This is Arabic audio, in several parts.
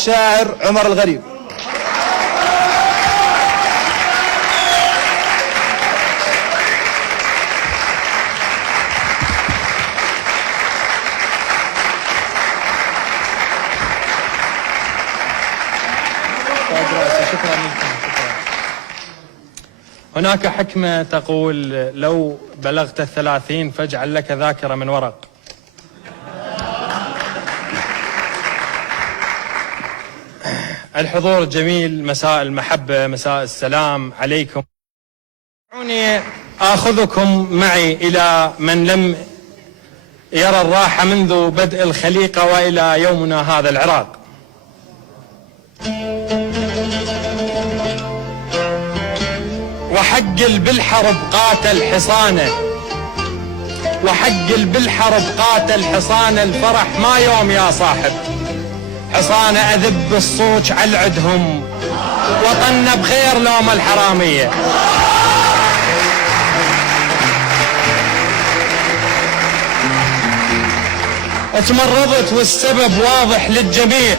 الشاعر عمر الغريب. هناك حكمة تقول: لو بلغت 30 فاجعل لك ذاكرة من ورق. الحضور الجميل، مساء المحبة، مساء السلام عليكم. دعوني آخذكم معي إلى من لم يرى الراحة منذ بدء الخليقة وإلى يومنا هذا، العراق. وحقل بالحرب قاتل حصانه، وحقل بالحرب قاتل حصانه، الفرح ما يوم يا صاحب، حصانه أذب الصوج على عدهم، وطننا بخير لوم الحرامية. اتمرضت والسبب واضح للجميع،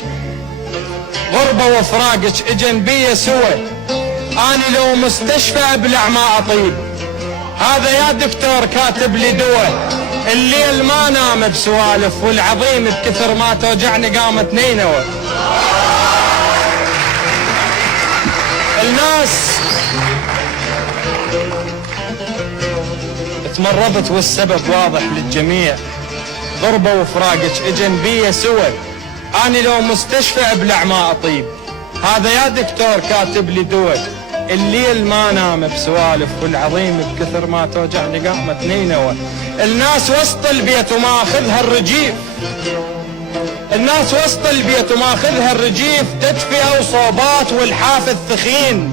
غربة وفراقك اجن بيا سوى، أنا لو مستشفى أبلع ما أطيب، هذا يا دكتور كاتب لي دواء، الليل ما نام بسوالف، والعظيم بكثر ما توجعني قامت نينوى. الناس تمرضت والسبب واضح للجميع، غربة وفراقك اجن بيا سوى، أنا لو مستشفى أبلع ما أطيب، هذا يا دكتور كاتب لي دواء، الليل ما نام بسوالف، والعظيم بكثر ما توجعني قامت نينوى. الناس وسط البيت وماخذها الرجيف، الناس وسط البيت وماخذها الرجيف، تدفئة وصوبات والحاف الثخين،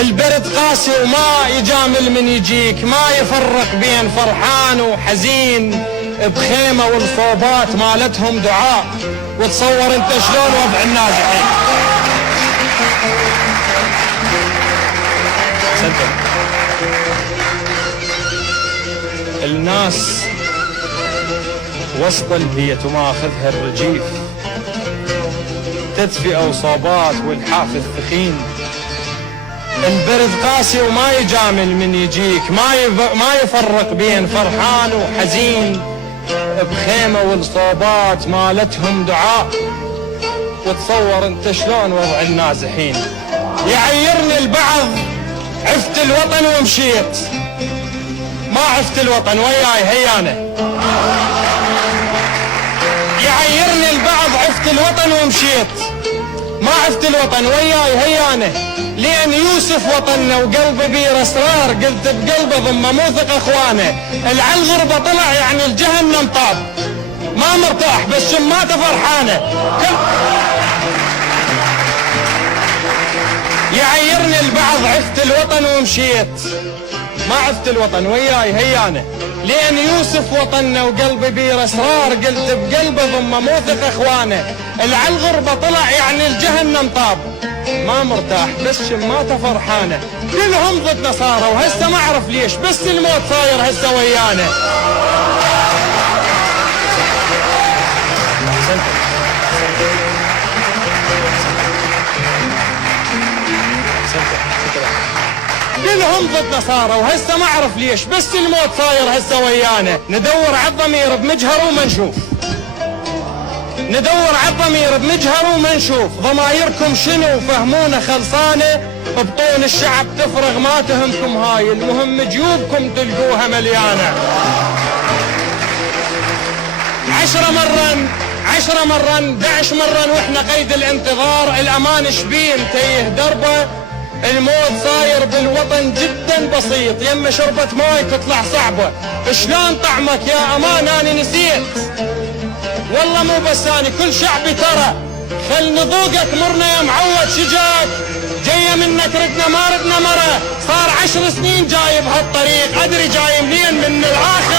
البرد قاسي وما يجامل من يجيك، ما يفرق بين فرحان وحزين، بخيمة والصوبات مالتهم دعاء، وتصور انت شلون وضع النازحين. الناس وسط البيت وماخذها الرجيف، تدفئة وصوبات والحاف الثخين، البرد قاسي وما يجامل من يجيك، ما يفرق بين فرحان وحزين، بخيمة والصوبات مالتهم دعاء، وتصور انت شلون وضع النازحين. يعيرني البعض عفت الوطن ومشيت، ما عفت الوطن وياي هيانه. يعيرني البعض عفت الوطن ومشيت، ما عفت الوطن وياي هيانه، لأن يوسف وطننا وقلبي بير اسرار، قلت بقلبه ضمه موثق اخوانه، العن غربه طلع يعني الجهنم طاب، ما مرتاح بس شماته فرحانه. يعيرني البعض عفت الوطن ومشيت، ما عفت الوطن وياي هيانه، لأن يوسف وطننا وقلبي بير اسرار، قلت بقلبه ضمه موثق اخوانه، العن غربه طلع يعني الجهنم طاب، ما مرتاح بس شماته فرحانه، كلهم ضد نصارى وهسه ما اعرف ليش، بس الموت صاير هسه ويانا. كلهم ضد نصارى وهسه ما اعرف ليش، بس الموت صاير هسه ويانا. ندور على الضمير بمجهر وما نشوف، ندور على الضمير بمجهر وما نشوف، ضمايركم شنو فهمونا خلصانه، بطون الشعب تفرغ ما تهمكم هاي، المهم جيوبكم تلقوها مليانه. 10 مرة 11 مرة واحنا قيد الانتظار، الامان شبين تيه دربه، الموت صاير بالوطن جدا بسيط، يما شربة ماي تطلع صعبة، شلون طعمك يا امان اني نسيت، والله مو بس اني كل شعبي ترى، خل نذوقك مرنا يا معود شجاك، جاية منك ردنا ما ردنا مرة، صار 10 سنين جاي بهالطريق، ادري جاي منين من الاخر.